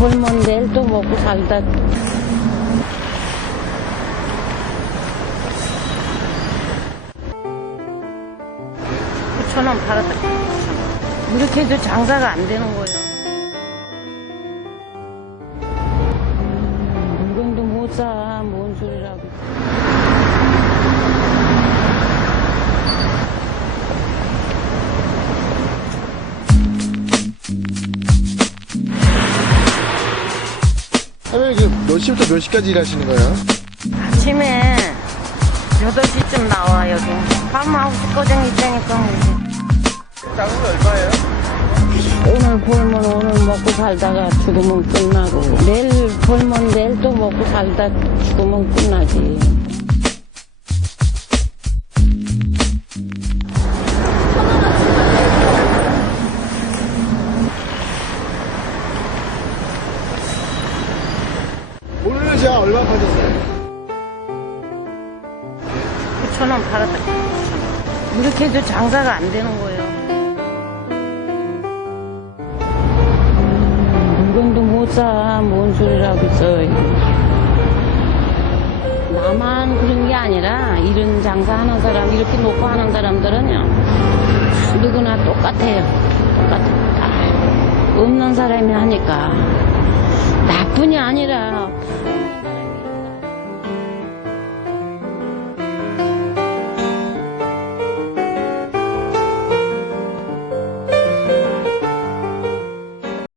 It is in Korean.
벌면 내일 또 먹고 살다. 천원 팔았다. 이렇게 해도 장사가 안 되는 거예요. 음, 물건도 못 사. 할머니 지금 몇 시부터 몇 시까지 일하시는 거예요? 아침에 8시쯤 나와, 여기. 밤 9시 꺼정 있다니까. 뭐. 장은 얼마예요? 오늘 벌면 오늘 먹고 살다가 죽으면 끝나고 내일 벌면 내일 또 먹고 살다 죽으면 끝나지. 오늘은 제가 얼마 파셨어요? 9천 원 팔았다. 이렇게 해도 장사가 안 되는 거예요. 음, 물건도 못 사. 뭔 소리라고 있어. 나만 그런 게 아니라 이런 장사 하는 사람, 이렇게 놓고 하는 사람들은요. 누구나 똑같아요. 똑같아. 다 없는 사람이 하니까. 나뿐이 아니라